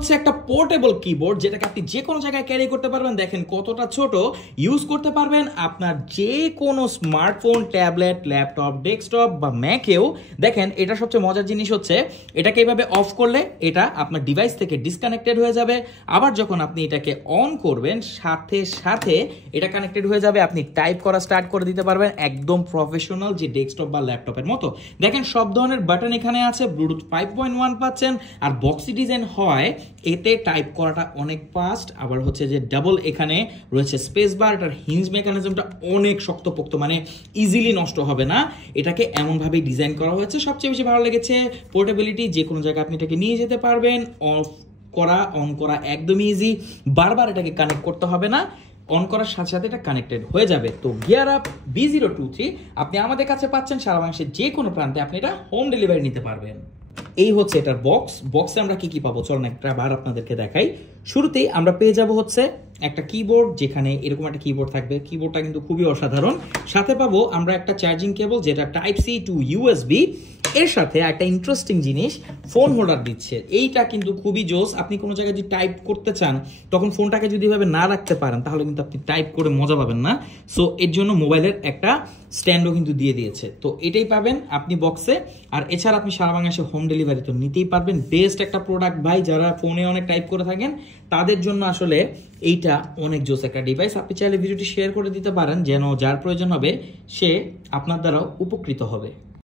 হচ্ছে একটা portable keyboard যেটাকে আপনি যে কোনো জায়গায় ক্যারি করতে পারবেন। দেখেন কতটা ছোট, ইউজ করতে পারবেন আপনার যে কোনো স্মার্টফোন, ট্যাবলেট, ল্যাপটপ, ডেস্কটপ বা ম্যাকেও। দেখেন এটা সবচেয়ে মজার জিনিস হচ্ছে এটাকে এইভাবে অফ করলে এটা আপনার ডিভাইস থেকে ডিসকানেক্টেড হয়ে যাবে, আবার যখন আপনি এটাকে অন করবেন সাথে সাথে এটা কানেক্টেড হয়ে যাবে, আপনি টাইপ করা স্টার্ট করে দিতে পারবেন একদম প্রফেশনাল যে ডেস্কটপ বা ল্যাপটপের মতো। দেখেন সব ধরনের বাটন এখানে আছে, ব্লুটুথ 5.1 পাচ্ছেন, আর বক্সি ডিজাইন হয় এতে টাইপ করাটা অনেক ফাস্ট। আবার হচ্ছে যে ডাবল এখানে রয়েছে স্পেস বার, এটার হিঞ্জ মেকানিজমটা অনেক শক্তপোক্ত, মানে ইজিলি নষ্ট হবে না, এটাকে এমনভাবে ডিজাইন করা হয়েছে। সবচেয়ে বেশি ভালো লেগেছে পোর্টেবিলিটি, যে কোনো জায়গায় আপনি এটাকে নিয়ে যেতে পারবেন, অফ করা অন করা একদমই ইজি, বারবার এটাকে কানেক্ট করতে হবে না, অন করার সাথে সাথে এটা কানেক্টেড হয়ে যাবে। তো গিয়ার আপ B023 আপনি আমাদের কাছে পাচ্ছেন সারা বাংলাদেশের যে কোনো প্রান্তে, আপনি এটা হোম ডেলিভারি নিতে পারবেন। এই হচ্ছে এটার বক্সে আমরা কি কি পাবো চলুন একটা বার আপনাদেরকে দেখাই। শুরুতেই আমরা পেয়ে যাব হচ্ছে একটা কিবোর্ড, যেখানে এরকম একটা কিবোর্ড থাকবে, কিবোর্ডটা কিন্তু খুবই অসাধারণ। সাথে পাবো আমরা একটা চার্জিং কেবল যেটা টাইপ সি টু USB, এর সাথে একটা ইন্টারেস্টিং জিনিস ফোন হোল্ডার দিচ্ছে। এইটা কিন্তু খুবই জোস, আপনি কোনো জায়গায় যদি টাইপ করতে চান তখন ফোনটাকে যদি এভাবে না রাখতে পারেন তাহলে কিন্তু আপনি টাইপ করে মজা পাবেন না। সো এর জন্য মোবাইলের একটা স্ট্যান্ডও কিন্তু দিয়ে দিয়েছে, তো এটাই পাবেন আপনি বক্সে। আর এছাড়া আপনি সারা বাংলাদেশে হোম ডেলিভারি তো নিতেই পারবেন। বেস্ট একটা প্রোডাক্ট ভাই, যারা ফোনে অনেক টাইপ করে থাকেন তাদের জন্য আসলে এইটা অনেক জোস একটা ডিভাইস। আপনি চাইলে ভিডিওটি শেয়ার করে দিতে পারেন যেন যার প্রয়োজন হবে সে আপনার দ্বারাও উপকৃত হবে।